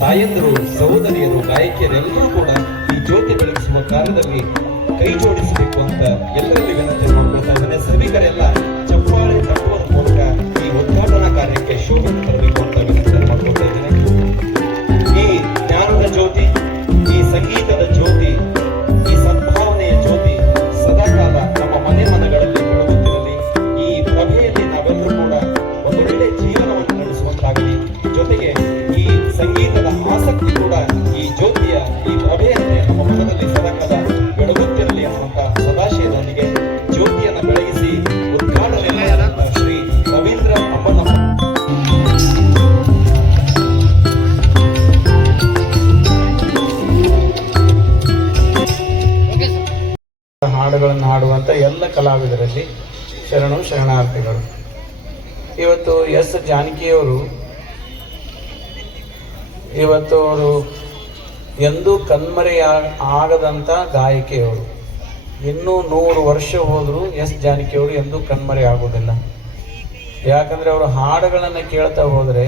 ತಾಯಂದಿರು, ಸಹೋದರಿಯರು, ಗಾಯಕಿಯರೆಲ್ಲರೂ ಕೂಡ ಈ ಜ್ಯೋತಿ ಬೆಳಗಿಸುವ ಕಾರ್ಯದಲ್ಲಿ ಕೈ ಜೋಡಿಸಬೇಕು ಅಂತ ಎಲ್ಲರಲ್ಲಿ ವಿನಂತಿ ಮಾಡ್ಕೊಳ್ತಾ ಇದ್ದೇನೆ. ಸಭಿಕರೆಲ್ಲ ಚಪ್ಪಾಳೆ ತಟ್ಟುವ ಮೂಲಕ ಈ ಉದ್ಘಾಟನಾ ಕಾರ್ಯಕ್ಕೆ ಶೋಭೆ ತರಬೇಕು ಅಂತ ವಿನಂತಿ ಮಾಡ್ಕೊಳ್ತಾ ಇದ್ದೇನೆ. ಈ ಜ್ಞಾನದ ಜ್ಯೋತಿ, ಈ ಸಂಗೀತದ ಜ್ಯೋತಿ, ಈ ಸದ್ಭಾವನೆಯ ಜ್ಯೋತಿ ಸದಾಕಾಲ ನಮ್ಮ ಮನೆ ಮನಗಳಲ್ಲಿ ಬೆಳಗುತ್ತಿರಲಿ. ಈ ಪ್ರಭೆಯಲ್ಲಿ ನಾವೆಲ್ಲರೂ ಕೂಡ ಒಂದೊಳ್ಳೆ ಜೀವನವನ್ನು ನಡೆಸುವಂತಾಗಲಿ. ಜೊತೆಗೆ ಈ ಸಂಗೀತದ ಆಸಕ್ತಿ ಕೂಡ ಈ ಜ್ಯೋತಿಯ ಈ ಪ್ರಭೆಯಂತೆ ನಮ್ಮ ಮನದಲ್ಲಿ ಸದಾಕಾಲ ಬೆಳಗುತ್ತಿರಲಿ ಅನ್ನುವಂತ ಸದಾಶಯದೊಂದಿಗೆ ಜ್ಯೋತಿಯನ್ನು ಬೆಳಗಿಸಿ ಉದ್ಘಾಟನೆ ಶ್ರೀ ರವೀಂದ್ರ ಅಮ್ಮನಮ್ಮ ಹಾಡುಗಳನ್ನು ಹಾಡುವಂತ ಎಲ್ಲ ಕಲಾವಿದರಲ್ಲಿ ಶರಣಾರ್ಥಿಗಳು. ಇವತ್ತು ಎಸ್ ಜಾನಕಿಯವರು ಇವತ್ತು ಅವರು ಎಂದೂ ಕಣ್ಮರೆಯಾಗದಂಥ ಗಾಯಕಿಯವರು. ಇನ್ನೂ 100 ವರ್ಷ ಹೋದರೂ ಎಸ್ ಜಾನಕಿಯವರು ಎಂದೂ ಕಣ್ಮರೆ ಆಗೋದಿಲ್ಲ. ಯಾಕಂದರೆ ಅವರು ಹಾಡುಗಳನ್ನು ಕೇಳ್ತಾ ಹೋದರೆ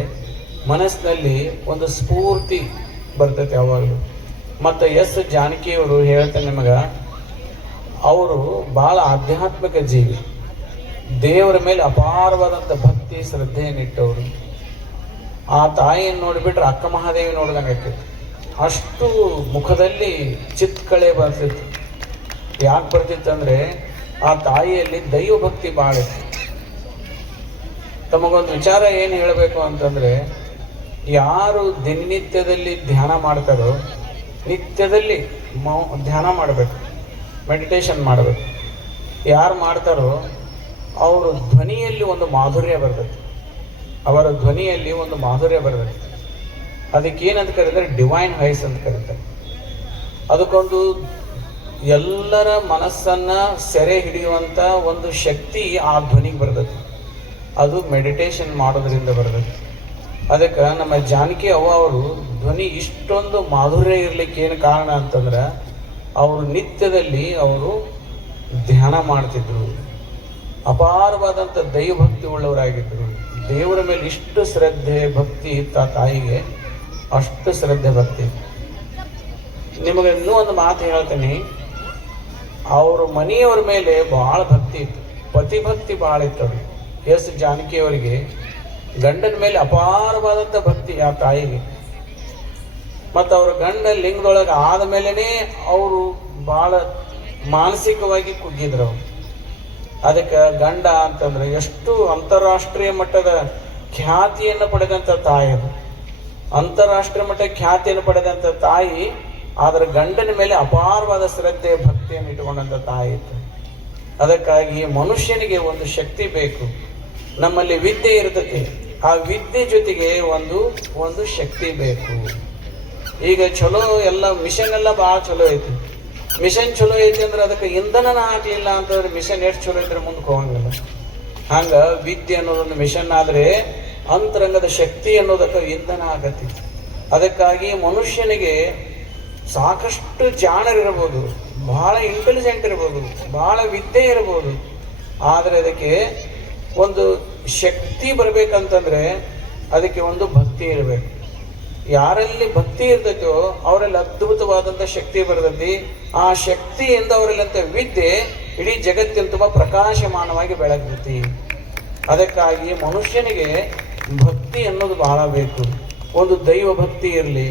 ಮನಸ್ಸಿನಲ್ಲಿ ಒಂದು ಸ್ಫೂರ್ತಿ ಬರ್ತೈತೆ ಯಾವಾಗಲೂ. ಮತ್ತು ಎಸ್ ಜಾನಕಿಯವರು ಹೇಳ್ತಾರೆ ನಿಮಗೆ, ಅವರು ಭಾಳ ಆಧ್ಯಾತ್ಮಿಕ ಜೀವಿ, ದೇವರ ಮೇಲೆ ಅಪಾರವಾದಂಥ ಭಕ್ತಿ ಶ್ರದ್ಧೆಯನ್ನಿಟ್ಟವರು. ಆ ತಾಯಿಯನ್ನು ನೋಡಿಬಿಟ್ರೆ ಅಕ್ಕ ಮಹಾದೇವಿ ನೋಡ್ದಂಗೆ ಆಗ್ತಿತ್ತು. ಅಷ್ಟು ಮುಖದಲ್ಲಿ ಚಿತ್ಕಳೆ ಬರ್ತಿತ್ತು. ಯಾಕೆ ಬರ್ತಿತ್ತು ಅಂದರೆ ಆ ತಾಯಿಯಲ್ಲಿ ದೈವಭಕ್ತಿ ಭಾಳ ಇತ್ತು. ತಮಗೊಂದು ವಿಚಾರ ಏನು ಹೇಳಬೇಕು ಅಂತಂದರೆ, ಯಾರು ದಿನನಿತ್ಯದಲ್ಲಿ ಧ್ಯಾನ ಮಾಡ್ತಾರೋ ನಿತ್ಯದಲ್ಲಿ ಧ್ಯಾನ ಮಾಡಬೇಕು, ಮೆಡಿಟೇಷನ್ ಮಾಡಬೇಕು. ಯಾರು ಮಾಡ್ತಾರೋ ಅವರು ಧ್ವನಿಯಲ್ಲಿ ಒಂದು ಮಾಧುರ್ಯ ಬರ್ತದೆ, ಅವರ ಧ್ವನಿಯಲ್ಲಿ ಒಂದು ಮಾಧುರ್ಯ ಬರ್ತದೆ. ಅದಕ್ಕೇನಂತ ಕರೀತಾರೆ, ಡಿವೈನ್ ವಾಯ್ಸ್ ಅಂತ ಕರೀತಾರೆ. ಅದಕ್ಕೊಂದು ಎಲ್ಲರ ಮನಸ್ಸನ್ನು ಸೆರೆ ಹಿಡಿಯುವಂಥ ಒಂದು ಶಕ್ತಿ ಆ ಧ್ವನಿಗೆ ಬರ್ತದೆ. ಅದು ಮೆಡಿಟೇಷನ್ ಮಾಡೋದ್ರಿಂದ ಬರ್ತದೆ. ಅದಕ್ಕೆ ನಮ್ಮ ಜಾನಕಿ ಅವ್ವ ಅವರು ಧ್ವನಿ ಇಷ್ಟೊಂದು ಮಾಧುರ್ಯ ಇರಲಿಕ್ಕೆ ಏನು ಕಾರಣ ಅಂತಂದ್ರೆ, ಅವರು ನಿತ್ಯದಲ್ಲಿ ಅವರು ಧ್ಯಾನ ಮಾಡ್ತಿದ್ರು, ಅಪಾರವಾದಂಥ ದೈವಭಕ್ತಿ ಉಳ್ಳವರಾಗಿದ್ದರು. ದೇವರ ಮೇಲೆ ಇಷ್ಟು ಶ್ರದ್ಧೆ ಭಕ್ತಿ ಇತ್ತು ಆ ತಾಯಿಗೆ, ಅಷ್ಟು ಶ್ರದ್ಧೆ ಭಕ್ತಿ. ನಿಮಗೆ ಇನ್ನೂ ಒಂದು ಮಾತು ಹೇಳ್ತೀನಿ, ಅವ್ರ ಮನೆಯವರ ಮೇಲೆ ಭಾಳ ಭಕ್ತಿ ಇತ್ತು, ಪತಿಭಕ್ತಿ ಭಾಳ ಇತ್ತು ಅವ್ರಿಗೆ. ಎಸ್ ಜಾನಕಿಯವರಿಗೆ ಗಂಡನ ಮೇಲೆ ಅಪಾರವಾದಂಥ ಭಕ್ತಿ ಆ ತಾಯಿಗೆ. ಮತ್ತು ಅವ್ರ ಗಂಡ ಲಿಂಗದೊಳಗೆ ಆದ ಮೇಲೇ ಅವರು ಭಾಳ ಮಾನಸಿಕವಾಗಿ ಕುಗ್ಗಿದ್ರು ಅವರು. ಅದಕ್ಕೆ ಗಂಡ ಅಂತಂದ್ರೆ ಎಷ್ಟು ಅಂತಾರಾಷ್ಟ್ರೀಯ ಮಟ್ಟದ ಖ್ಯಾತಿಯನ್ನು ಪಡೆದಂಥ ತಾಯಿ ಅದು. ಅಂತಾರಾಷ್ಟ್ರೀಯ ಮಟ್ಟದ ಖ್ಯಾತಿಯನ್ನು ಪಡೆದಂಥ ತಾಯಿ, ಅದರ ಗಂಡನ ಮೇಲೆ ಅಪಾರವಾದ ಶ್ರದ್ಧೆ ಭಕ್ತಿಯನ್ನು ಇಟ್ಟುಕೊಂಡಂಥ ತಾಯಿ ಇತ್ತು. ಅದಕ್ಕಾಗಿ ಮನುಷ್ಯನಿಗೆ ಒಂದು ಶಕ್ತಿ ಬೇಕು. ನಮ್ಮಲ್ಲಿ ವಿದ್ಯೆ ಇರ್ತೈತಿ, ಆ ವಿದ್ಯೆ ಜೊತೆಗೆ ಒಂದು ಶಕ್ತಿ ಬೇಕು. ಈಗ ಚಲೋ ಎಲ್ಲ ಮಿಷನ್ ಎಲ್ಲ ಭಾಳ ಚಲೋ ಐತಿ. ಮಿಷನ್ ಚಲೋ ಐತಿ ಅಂದ್ರೆ ಅದಕ್ಕೆ ಇಂಧನನ ಹಾಕಲಿಲ್ಲ ಅಂತಂದ್ರೆ ಮಿಷನ್ ಎಷ್ಟು ಚಲೋ ಇದ್ರೆ ಮುಂದಕ್ಕೆ ಹೋಗಂಗಿಲ್ಲ. ಹಂಗೆ ವಿದ್ಯೆ ಅನ್ನೋದೊಂದು ಮಿಷನ್ ಆದರೆ ಅಂತರಂಗದ ಶಕ್ತಿ ಅನ್ನೋದಕ್ಕೆ ಇಂಧನ ಆಗತ್ತೆ. ಅದಕ್ಕಾಗಿ ಮನುಷ್ಯನಿಗೆ ಸಾಕಷ್ಟು ಜಾಣರಿರ್ಬೋದು, ಭಾಳ ಇಂಟೆಲಿಜೆಂಟ್ ಇರ್ಬೋದು, ಭಾಳ ವಿದ್ಯೆ ಇರ್ಬೋದು, ಆದರೆ ಅದಕ್ಕೆ ಒಂದು ಶಕ್ತಿ ಬರಬೇಕಂತಂದ್ರೆ ಅದಕ್ಕೆ ಒಂದು ಭಕ್ತಿ ಇರಬೇಕು. ಯಾರಲ್ಲಿ ಭಕ್ತಿ ಇರ್ತೈತೋ ಅವರಲ್ಲಿ ಅದ್ಭುತವಾದಂಥ ಶಕ್ತಿ ಬರ್ತೈತಿ. ಆ ಶಕ್ತಿಯಿಂದ ಅವರಲ್ಲಂತ ವಿದ್ಯೆ ಇಡೀ ಜಗತ್ತಿನ ತುಂಬ ಪ್ರಕಾಶಮಾನವಾಗಿ ಬೆಳಗ್ತೈತಿ. ಅದಕ್ಕಾಗಿ ಮನುಷ್ಯನಿಗೆ ಭಕ್ತಿ ಅನ್ನೋದು ಬಹಳ ಬೇಕು. ಒಂದು ದೈವ ಭಕ್ತಿ ಇರಲಿ,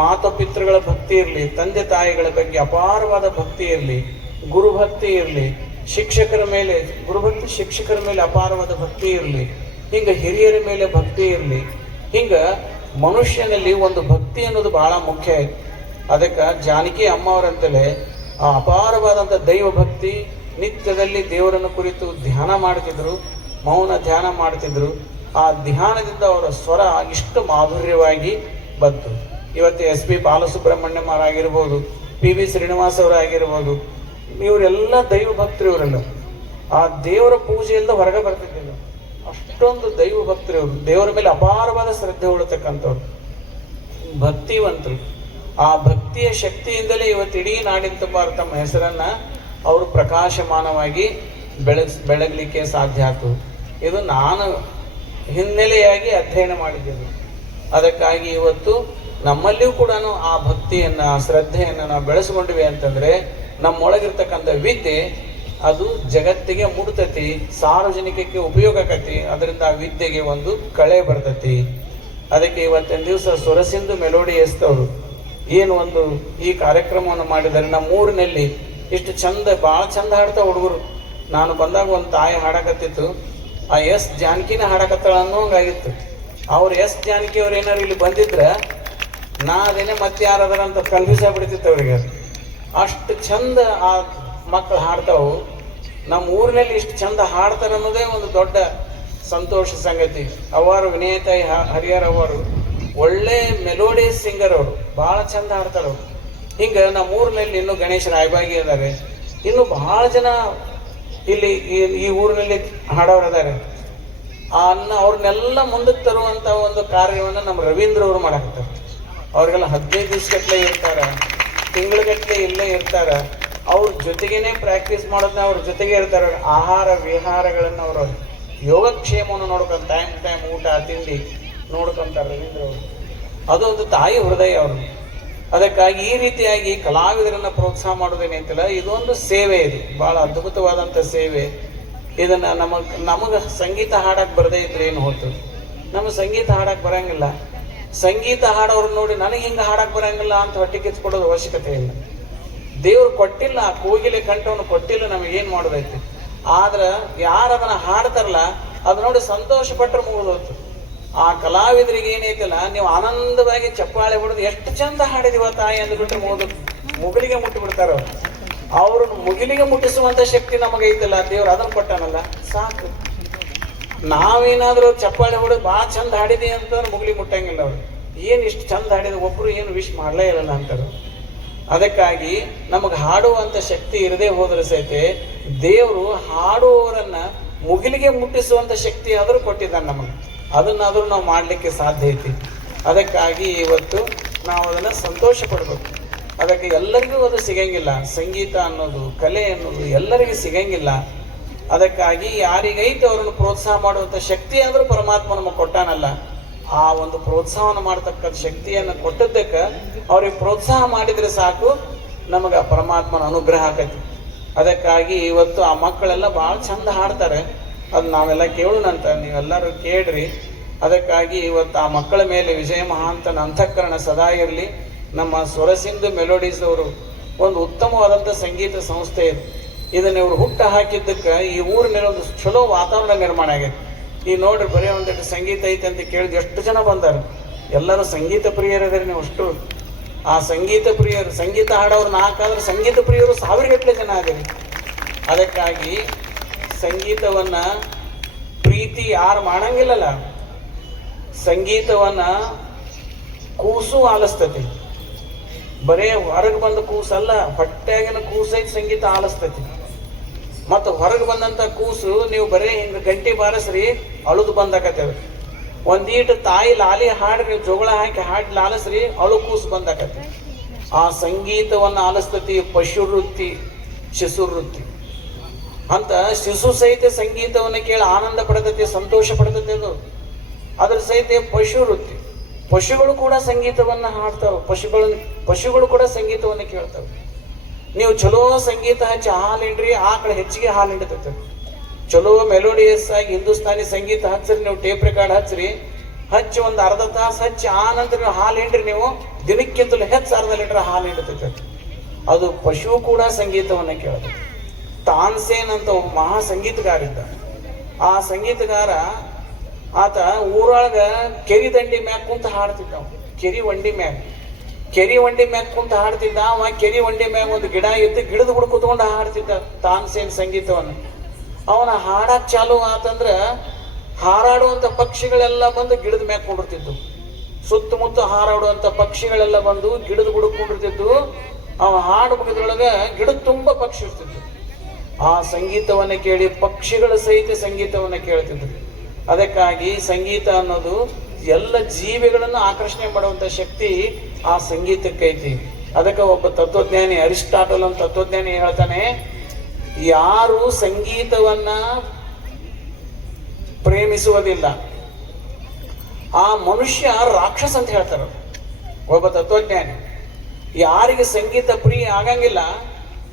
ಮಾತಾಪಿತೃಗಳ ಭಕ್ತಿ ಇರಲಿ, ತಂದೆ ತಾಯಿಗಳ ಬಗ್ಗೆ ಅಪಾರವಾದ ಭಕ್ತಿ ಇರಲಿ, ಗುರುಭಕ್ತಿ ಇರಲಿ, ಶಿಕ್ಷಕರ ಮೇಲೆ ಗುರುಭಕ್ತಿ, ಶಿಕ್ಷಕರ ಮೇಲೆ ಅಪಾರವಾದ ಭಕ್ತಿ ಇರಲಿ, ಹಿಂಗೆ ಹಿರಿಯರ ಮೇಲೆ ಭಕ್ತಿ ಇರಲಿ. ಹಿಂಗೆ ಮನುಷ್ಯನಲ್ಲಿ ಒಂದು ಭಕ್ತಿ ಅನ್ನೋದು ಬಹಳ ಮುಖ್ಯ ಆಯ್ತು. ಅದಕ್ಕೆ ಜಾನಕಿ ಅಮ್ಮವರಂತಲೇ ಆ ಅಪಾರವಾದಂಥ ದೈವ ಭಕ್ತಿ, ನಿತ್ಯದಲ್ಲಿ ದೇವರನ್ನು ಕುರಿತು ಧ್ಯಾನ ಮಾಡ್ತಿದ್ರು, ಮೌನ ಧ್ಯಾನ ಮಾಡ್ತಿದ್ರು. ಆ ಧ್ಯಾನದಿಂದ ಅವರ ಸ್ವರ ಇಷ್ಟು ಮಾಧುರ್ಯವಾಗಿ ಬಂತು. ಇವತ್ತು ಎಸ್ ಪಿ ಬಾಲಸುಬ್ರಹ್ಮಣ್ಯಂ ಅವರಾಗಿರ್ಬೋದು, PV ಶ್ರೀನಿವಾಸ್ ಅವರಾಗಿರ್ಬೋದು, ಇವರೆಲ್ಲ ದೈವ ಭಕ್ತರು. ಇವರೆಲ್ಲ ಆ ದೇವರ ಪೂಜೆಯಿಂದ ಹೊರಗೆ ಬರ್ತಿದ್ದಿಲ್ಲ, ಅಷ್ಟೊಂದು ದೈವ ಭಕ್ತರು ಇವರು. ದೇವರ ಮೇಲೆ ಅಪಾರವಾದ ಶ್ರದ್ಧೆ ಉಳತಕ್ಕಂಥವ್ರು, ಭಕ್ತಿವಂತರು. ಆ ಭಕ್ತಿಯ ಶಕ್ತಿಯಿಂದಲೇ ಇವತ್ತು ಇಡೀ ನಾಡಿನ ತುಂಬ ತಮ್ಮ ಹೆಸರನ್ನ ಅವರು ಪ್ರಕಾಶಮಾನವಾಗಿ ಬೆಳಗಲಿಕ್ಕೆ ಸಾಧ್ಯ ಆಯ್ತು. ಇದು ನಾನು ಹಿನ್ನೆಲೆಯಾಗಿ ಅಧ್ಯಯನ ಮಾಡಿದ್ದೇನೆ. ಅದಕ್ಕಾಗಿ ಇವತ್ತು ನಮ್ಮಲ್ಲಿಯೂ ಕೂಡ ಆ ಭಕ್ತಿಯನ್ನು ಶ್ರದ್ಧೆಯನ್ನು ನಾವು ಬೆಳೆಸ್ಕೊಂಡಿವಿ ಅಂತಂದರೆ ನಮ್ಮೊಳಗಿರ್ತಕ್ಕಂಥ ವಿದ್ಯೆ ಅದು ಜಗತ್ತಿಗೆ ಮುಡ್ತತಿ, ಸಾರ್ವಜನಿಕಕ್ಕೆ ಉಪಯೋಗ ಆಕತಿ. ಅದರಿಂದ ಆ ವಿದ್ಯೆಗೆ ಒಂದು ಕಳೆ ಬರ್ತತಿ. ಅದಕ್ಕೆ ಇವತ್ತಿನ ದಿವಸ ಸುರಸಿಂಧು ಮೆಲೋಡಿ ಎಸ್ತವರು ಏನು ಒಂದು ಈ ಕಾರ್ಯಕ್ರಮವನ್ನು ಮಾಡಿದ್ದಾರೆ. ನಮ್ಮ ಊರಿನಲ್ಲಿ ಇಷ್ಟು ಚಂದ, ಭಾಳ ಚಂದ ಹಾಡ್ತಾವ ಹುಡುಗರು. ನಾನು ಬಂದಾಗ ಒಂದು ತಾಯಿ ಹಾಡಕತ್ತಿತ್ತು, ಆ ಎಸ್ ಜಾನಕಿನ ಹಾಡಕತ್ತಾಳ ಅನ್ನೋಂಗಾಗಿತ್ತು. ಅವ್ರು ಎಸ್ ಜಾನಕಿ ಅವ್ರು ಏನಾರು ಇಲ್ಲಿ ಬಂದಿದ್ರೆ ನಾ ಅದೇನೆ ಮತ್ತೆ ಯಾರದಾರ ಅಂತ ಕನ್ಫ್ಯೂಸ್ ಆಗ್ಬಿಡ್ತಿತ್ತು ಅವ್ರಿಗೆ. ಅಷ್ಟು ಚಂದ ಆ ಮಕ್ಕಳು ಹಾಡ್ತಾವು. ನಮ್ಮ ಊರಿನಲ್ಲಿ ಇಷ್ಟು ಚಂದ ಹಾಡ್ತಾರೆ ಅನ್ನೋದೇ ಒಂದು ದೊಡ್ಡ ಸಂತೋಷ ಸಂಗತಿ. ಅವರು ವಿನಯತಾಯಿ ಹರಿಹರ ಅವರು ಒಳ್ಳೆ ಮೆಲೋಡಿಯಸ್ ಸಿಂಗರ್, ಅವರು ಭಾಳ ಚಂದ ಹಾಡ್ತಾರೆ ಅವರು. ಹಿಂಗೆ ನಮ್ಮ ಊರಿನಲ್ಲಿ ಇನ್ನೂ ಗಣೇಶ ರಾಯಬಾಗಿ ಇದ್ದಾರೆ, ಇನ್ನು ಬಹಳ ಜನ ಇಲ್ಲಿ ಈ ಊರಿನಲ್ಲಿ ಹಾಡೋರು ಇದ್ದಾರೆ. ಅವ್ರನ್ನೆಲ್ಲ ಮುಂದಕ್ಕೆ ತರುವಂಥ ಒಂದು ಕಾರ್ಯವನ್ನು ನಮ್ಮ ರವೀಂದ್ರ ಅವರು ಮಾಡಕತ್ತಾರೆ. ಅವ್ರಿಗೆಲ್ಲ 15 ದಿವಸಗಟ್ಟಲೆ ಇರ್ತಾರೆ, ತಿಂಗಳಗಟ್ಟಲೆ ಇಲ್ಲೇ ಇರ್ತಾರೆ. ಅವ್ರ ಜೊತೆಗೇನೆ ಪ್ರಾಕ್ಟೀಸ್ ಮಾಡೋದನ್ನ ಅವ್ರ ಜೊತೆಗೆ ಇರ್ತಾರೆ. ಆಹಾರ ವಿಹಾರಗಳನ್ನು ಅವರು ಯೋಗಕ್ಷೇಮವನ್ನು ನೋಡ್ಕೊಂಡು ಟೈಮ್ ಊಟ ತಿಂಡಿ ನೋಡ್ಕೊಂತಾರೆ ರವೀಂದ್ರ ಅವರು. ಅದೊಂದು ತಾಯಿ ಹೃದಯ ಅವರು. ಅದಕ್ಕಾಗಿ ಈ ರೀತಿಯಾಗಿ ಕಲಾವಿದರನ್ನು ಪ್ರೋತ್ಸಾಹ ಮಾಡೋದೇನೆ ಅಂತಿಲ್ಲ, ಇದೊಂದು ಸೇವೆ, ಇದು ಭಾಳ ಅದ್ಭುತವಾದಂಥ ಸೇವೆ. ಇದನ್ನು ನಮಗೆ ಸಂಗೀತ ಹಾಡಕ್ಕೆ ಬರದೇ ಇದ್ರೆ ಏನು ಹೋಯ್ತು? ನಮಗೆ ಸಂಗೀತ ಹಾಡಕ್ಕೆ ಬರೋಂಗಿಲ್ಲ. ಸಂಗೀತ ಹಾಡೋರು ನೋಡಿ ನನಗೆ ಹಿಂಗೆ ಹಾಡಕ್ಕೆ ಬರೋಂಗಿಲ್ಲ ಅಂತ ಹೊಟ್ಟೆ ಕಿಚ್ಕೊಡೋದು ಅವಶ್ಯಕತೆ ಇಲ್ಲ. ದೇವ್ರು ಕೊಟ್ಟಿಲ್ಲ, ಕೋಗಿಲೆ ಕಂಠವನ್ನು ಕೊಟ್ಟಿಲ್ಲ, ನಮಗೇನು ಮಾಡೋದೈತಿ. ಆದ್ರೆ ಯಾರು ಅದನ್ನು ಹಾಡ್ತಾರಲ್ಲ ಅದು ನೋಡಿ ಸಂತೋಷ ಪಟ್ಟರೆ ಮುಗಿದೋಯ್ತು. ಆ ಕಲಾವಿದರಿಗೆ ಏನೈತಿಲ್ಲ, ನೀವು ಆನಂದವಾಗಿ ಚಪ್ಪಾಳೆ ಹೊಡೆದು ಎಷ್ಟು ಚಂದ ಹಾಡಿದಿವ ತಾಯಿ ಅಂದ್ಬಿಟ್ರೆ ಮುಗಿಲಿಗೆ ಮುಟ್ಟಿಬಿಡ್ತಾರ ಅವ್ರು. ಅವ್ರನ್ನ ಮುಗಿಲಿಗೆ ಮುಟ್ಟಿಸುವಂಥ ಶಕ್ತಿ ನಮಗೈತಿಲ್ಲ, ದೇವ್ರು ಅದನ್ನು ಕೊಟ್ಟಾನಲ್ಲ, ಸಾಕು. ನಾವೇನಾದರೂ ಚಪ್ಪಾಳೆ ಹೊಡೆದು ಭಾಳ ಚಂದ ಹಾಡಿದಿ ಅಂತಂದ್ರೆ ಮುಗಿಲಿಗೆ ಮುಟ್ಟಂಗಿಲ್ಲ ಅವ್ರು. ಏನು ಇಷ್ಟು ಚಂದ ಹಾಡಿದ ಒಬ್ಬರು ಏನು ವಿಶ್ ಮಾಡಲೇ ಇರಲ್ಲ ಅಂತಾರೆ. ಅದಕ್ಕಾಗಿ ನಮಗೆ ಹಾಡುವಂಥ ಶಕ್ತಿ ಇರದೇ ಹೋದ್ರೆ ಸಹಿತ ದೇವರು ಹಾಡುವವರನ್ನ ಮುಗಿಲಿಗೆ ಮುಟ್ಟಿಸುವಂಥ ಶಕ್ತಿ ಆದರೂ ಕೊಟ್ಟಿದ್ದಾನೆ ನಮಗೆ. ಅದನ್ನಾದರೂ ನಾವು ಮಾಡಲಿಕ್ಕೆ ಸಾಧ್ಯ ಐತಿ. ಅದಕ್ಕಾಗಿ ಇವತ್ತು ನಾವು ಅದನ್ನು ಸಂತೋಷ ಪಡಬೇಕು. ಅದಕ್ಕೆ ಎಲ್ಲರಿಗೂ ಅದು ಸಿಗಂಗಿಲ್ಲ. ಸಂಗೀತ ಅನ್ನೋದು, ಕಲೆ ಅನ್ನೋದು ಎಲ್ಲರಿಗೂ ಸಿಗಂಗಿಲ್ಲ. ಅದಕ್ಕಾಗಿ ಯಾರಿಗೈತೆ ಅವರನ್ನು ಪ್ರೋತ್ಸಾಹ ಮಾಡುವಂಥ ಶಕ್ತಿ ಆದರೂ ಪರಮಾತ್ಮ ನಮಗೆ ಕೊಟ್ಟಾನಲ್ಲ. ಆ ಒಂದು ಪ್ರೋತ್ಸಾಹನ ಮಾಡ್ತಕ್ಕಂಥ ಶಕ್ತಿಯನ್ನು ಕೊಟ್ಟದ್ದಕ್ಕೆ ಅವ್ರಿಗೆ ಪ್ರೋತ್ಸಾಹ ಮಾಡಿದರೆ ಸಾಕು, ನಮಗೆ ಆ ಪರಮಾತ್ಮನ ಅನುಗ್ರಹ ಆಕೈತಿ. ಅದಕ್ಕಾಗಿ ಇವತ್ತು ಆ ಮಕ್ಕಳೆಲ್ಲ ಭಾಳ ಚಂದ ಹಾಡ್ತಾರೆ. ಅದು ನಾವೆಲ್ಲ ಕೇಳೋಣಂತ, ನೀವೆಲ್ಲರೂ ಕೇಳ್ರಿ. ಅದಕ್ಕಾಗಿ ಇವತ್ತು ಆ ಮಕ್ಕಳ ಮೇಲೆ ವಿಜಯ ಮಹಾಂತನ ಅಂತಃಕರಣ ಸದಾ ಇರಲಿ. ನಮ್ಮ ಸ್ವರಸಿಂಧು ಮೆಲೋಡೀಸ್ ಅವರು ಒಂದು ಉತ್ತಮವಾದಂಥ ಸಂಗೀತ ಸಂಸ್ಥೆ ಇದೆ. ಇದನ್ನು ಇವರು ಹುಟ್ಟ ಹಾಕಿದ್ದಕ್ಕೆ ಈ ಊರಿನಲ್ಲಿ ಒಂದು ಚಲೋ ವಾತಾವರಣ ನಿರ್ಮಾಣ ಆಗೈತೆ. ಈಗ ನೋಡ್ರಿ, ಬರೀ ಒಂದಿಟ್ಟು ಸಂಗೀತ ಐತೆ ಅಂತ ಕೇಳಿದ ಎಷ್ಟು ಜನ ಬಂದಾರೆ. ಎಲ್ಲರೂ ಸಂಗೀತ ಪ್ರಿಯರಿದ್ದಾರೆ. ನೀವು ಅಷ್ಟು ಆ ಸಂಗೀತ ಪ್ರಿಯರು, ಸಂಗೀತ ಹಾಡೋರು 4 ಆದ್ರೆ ಸಂಗೀತ ಪ್ರಿಯರು 1000 ಗಟ್ಟಲೆ ಜನ ಆಗಿರಿ. ಅದಕ್ಕಾಗಿ ಸಂಗೀತವನ್ನು ಪ್ರೀತಿ ಯಾರು ಮಾಡಂಗಿಲ್ಲಲ್ಲ, ಸಂಗೀತವನ್ನು ಕೂಸು ಆಲಿಸ್ತತಿ. ಬರೇ ಹೊರಗೆ ಬಂದ ಕೂಸಲ್ಲ, ಹೊಟ್ಟೆಯಾಗಿನ ಕೂಸೈತಿ ಸಂಗೀತ ಆಲಿಸ್ತತಿ. ಮತ್ತು ಹೊರಗೆ ಬಂದಂಥ ಕೂಸು ನೀವು ಬರೀ ಹಿಂಗೆ ಗಂಟೆ ಬಾರಿಸ್ರಿ ಅಳುದು ಬಂದಾಕತ್ತೇವೆ. ಒಂದೀಟು ತಾಯಿ ಲಾಲಿ ಹಾಡ್ರಿ, ನೀವು ಜೋಗಳ ಹಾಕಿ ಹಾಡಿ ಲಾಲಿಸ್ರಿ ಅಳು ಕೂಸು ಬಂದಾಕತ್ತೆ. ಆ ಸಂಗೀತವನ್ನು ಆಲಿಸ್ತತಿ ಪಶುವೃತ್ತಿ, ಶಿಶುವೃತ್ತಿ ಅಂತ. ಶಿಶು ಸಹಿತ ಸಂಗೀತವನ್ನು ಕೇಳಿ ಆನಂದ ಪಡ್ತೈತಿ, ಸಂತೋಷ ಪಡ್ತೈತಿ. ಅದು ಅದ್ರ ಸಹಿತ ಪಶುವೃತ್ತಿ. ಪಶುಗಳು ಕೂಡ ಸಂಗೀತವನ್ನು ಹಾಡ್ತಾವೆ, ಪಶುಗಳು ಕೂಡ ಸಂಗೀತವನ್ನು ಕೇಳ್ತಾವೆ. ನೀವು ಚಲೋ ಸಂಗೀತ ಹಚ್ಚಿ ಹಾಲು ಹಿಂಡ್ರಿ, ಆಕಳ ಹೆಚ್ಚಿಗೆ ಹಾಲು ಹಿಂಡತೈತೆ. ಚಲೋ ಮೆಲೋಡಿಯಸ್ ಆಗಿ ಹಿಂದೂಸ್ತಾನಿ ಸಂಗೀತ ಹಚ್ಚ್ರಿ, ನೀವು ಟೇಪ್ ರೆಕಾರ್ಡ್ ಹಚ್ಚಿ ಒಂದು ಅರ್ಧ ತಾಸು ಹಚ್ಚಿ ಆ ನಂತರ ನೀವು ಹಾಲು ಹಿಂಡ್ರಿ, ನೀವು ದಿನಕ್ಕಿಂತಲೂ ಹೆಚ್ಚು ಅರ್ಧ ಲೀಟರ್ ಹಾಲು ಹಿಂಡತೈತೆ. ಅದು ಪಶು ಕೂಡ ಸಂಗೀತವನ್ನು ಕೇಳ್ತೈತೆ. ತಾನ್ಸೇನ್ ಅಂತ ಒಬ್ಬ ಮಹಾ ಸಂಗೀತಗಾರ ಇದ್ದ. ಆ ಸಂಗೀತಗಾರ ಆತ ಊರೊಳಗ ಕೆರಿ ದಂಡಿ ಮ್ಯಾಗ ಕುಂತ ಹಾಡ್ತಿದ್ದ. ಕೆರಿ ವಂಡಿ ಮ್ಯಾಗ ಕುಂತ ಹಾಡ್ತಿದ್ದ. ಅವ ಕೆರಿ ವಂಡಿ ಮ್ಯಾಗ ಒಂದು ಗಿಡ ಇದ್ದು ಗಿಡದ ಬುಡ ಕುತ್ಕೊಂಡು ಹಾಡ್ತಿದ್ದ ತಾನ್ಸೇನ್ ಸಂಗೀತವನ್ನು. ಅವನ ಹಾಡಕ್ ಚಾಲು ಆತಂದ್ರೆ ಹಾರಾಡುವಂಥ ಪಕ್ಷಿಗಳೆಲ್ಲ ಬಂದು ಗಿಡದ ಮ್ಯಾಗ ಕೊಂಡಿರ್ತಿದ್ವು. ಸುತ್ತಮುತ್ತ ಹಾರಾಡುವಂಥ ಪಕ್ಷಿಗಳೆಲ್ಲ ಬಂದು ಗಿಡದ ಬುಡ ಕೊಂಡಿರ್ತಿದ್ವು. ಅವ ಹಾಡು ಮುಗಿದ್ರೊಳಗೆ ಗಿಡದ ತುಂಬ ಪಕ್ಷಿ ಇರ್ತಿದ್ವು. ಆ ಸಂಗೀತವನ್ನು ಕೇಳಿ ಪಕ್ಷಿಗಳ ಸಹಿತ ಸಂಗೀತವನ್ನು ಕೇಳ್ತಿದ್ರು. ಅದಕ್ಕಾಗಿ ಸಂಗೀತ ಅನ್ನೋದು ಎಲ್ಲ ಜೀವಿಗಳನ್ನು ಆಕರ್ಷಣೆ ಮಾಡುವಂಥ ಶಕ್ತಿ ಆ ಸಂಗೀತಕ್ಕೈತಿ. ಅದಕ್ಕೆ ಒಬ್ಬ ತತ್ವಜ್ಞಾನಿ ಅರಿಸ್ಟಾಟಲ್ ಅಂತ ತತ್ವಜ್ಞಾನಿ ಹೇಳ್ತಾನೆ, ಯಾರು ಸಂಗೀತವನ್ನ ಪ್ರೇಮಿಸುವುದಿಲ್ಲ ಆ ಮನುಷ್ಯ ರಾಕ್ಷಸ ಅಂತ ಹೇಳ್ತಾರೆ. ಒಬ್ಬ ತತ್ವಜ್ಞಾನಿ ಯಾರಿಗೆ ಸಂಗೀತ ಪ್ರಿಯ ಆಗಂಗಿಲ್ಲ,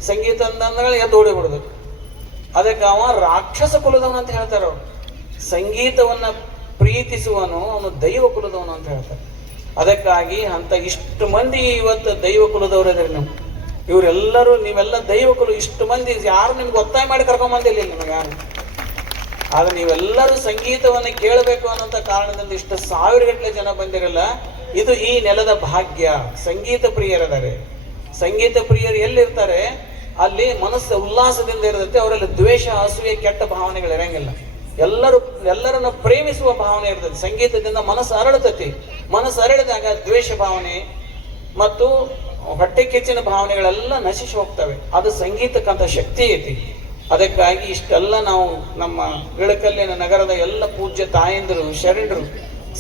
ಸಂಗೀತ ಅಂದಂದ್ರೆ ಎದ್ದು ಓಡಿಬಿಡುದು, ಅದಕ್ಕೆ ಅವ ರಾಕ್ಷಸ ಕುಲದವನು ಅಂತ ಹೇಳ್ತಾರೆ ಅವ್ರು. ಸಂಗೀತವನ್ನ ಪ್ರೀತಿಸುವನು ಅವನು ದೈವ ಕುಲದವನು ಅಂತ ಹೇಳ್ತಾರೆ. ಅದಕ್ಕಾಗಿ ಅಂತ ಇಷ್ಟು ಮಂದಿ ಇವತ್ತು ದೈವ ಕುಲದವರು ಇದ್ರಿ ನೀವು, ಇವರೆಲ್ಲರೂ ನೀವೆಲ್ಲ ದೈವ ಕುಲ. ಇಷ್ಟು ಮಂದಿ ಯಾರು ನಿಮ್ಗೆ ಒತ್ತಾಯ ಮಾಡಿ ಕರ್ಕೊಂಬಂದಿಲ್ಲ ನಿಮಗೆ ಯಾರು, ಆದ್ರೆ ನೀವೆಲ್ಲರೂ ಸಂಗೀತವನ್ನ ಕೇಳಬೇಕು ಅನ್ನೋಂಥ ಕಾರಣದಿಂದ ಇಷ್ಟು ಸಾವಿರಗಟ್ಟಲೆ ಜನ ಬಂದಿರಲ್ಲ. ಇದು ಈ ನೆಲದ ಭಾಗ್ಯ. ಸಂಗೀತ ಪ್ರಿಯರಿದ್ದಾರೆ. ಸಂಗೀತ ಪ್ರಿಯರು ಎಲ್ಲಿರ್ತಾರೆ ಅಲ್ಲಿ ಮನಸ್ಸು ಉಲ್ಲಾಸದಿಂದ ಇರುತ್ತೆ. ಅವರಲ್ಲಿ ದ್ವೇಷ, ಅಸೂಯೆ, ಕೆಟ್ಟ ಭಾವನೆಗಳು ಇರಂಗಿಲ್ಲ. ಎಲ್ಲರನ್ನ ಪ್ರೇಮಿಸುವ ಭಾವನೆ ಇರ್ತದೆ. ಸಂಗೀತದಿಂದ ಮನಸ್ಸು ಅರಳತತಿ. ಮನಸ್ಸು ಅರಳಿದಾಗ ದ್ವೇಷ ಭಾವನೆ ಮತ್ತು ಹೊಟ್ಟೆ ಕಿಚ್ಚಿನ ಭಾವನೆಗಳೆಲ್ಲ ನಶಿಸಿ ಹೋಗ್ತವೆ. ಅದು ಸಂಗೀತಕ್ಕಂಥ ಶಕ್ತಿ ಐತಿ. ಅದಕ್ಕಾಗಿ ಇಷ್ಟೆಲ್ಲ ನಾವು ನಮ್ಮ ಇಳಕಲ್ಲಿನ ನಗರದ ಎಲ್ಲ ಪೂಜ್ಯ ತಾಯಂದಿರು, ಶರಣರು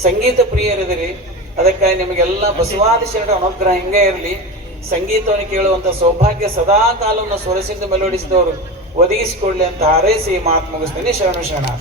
ಸಂಗೀತ ಪ್ರಿಯರಿದಿರಿ. ಅದಕ್ಕಾಗಿ ನಿಮಗೆಲ್ಲ ಬಸವಾದಿ ಶರಣರ ಅನುಗ್ರಹ ಹಿಂಗೆ ಇರಲಿ. ಸಂಗೀತವನ್ನು ಕೇಳುವಂಥ ಸೌಭಾಗ್ಯ ಸದಾ ಕಾಲವನ್ನು ಸೊರಸಿಂದ ಮೆಲೋಡಿಸಿದವರು ಒದಗಿಸಿಕೊಳ್ಳಿ ಅಂತ ಹಾರೈಸಿ ಮಾತು ಮುಗಿಸ್ತೀನಿ. ಶರಣ.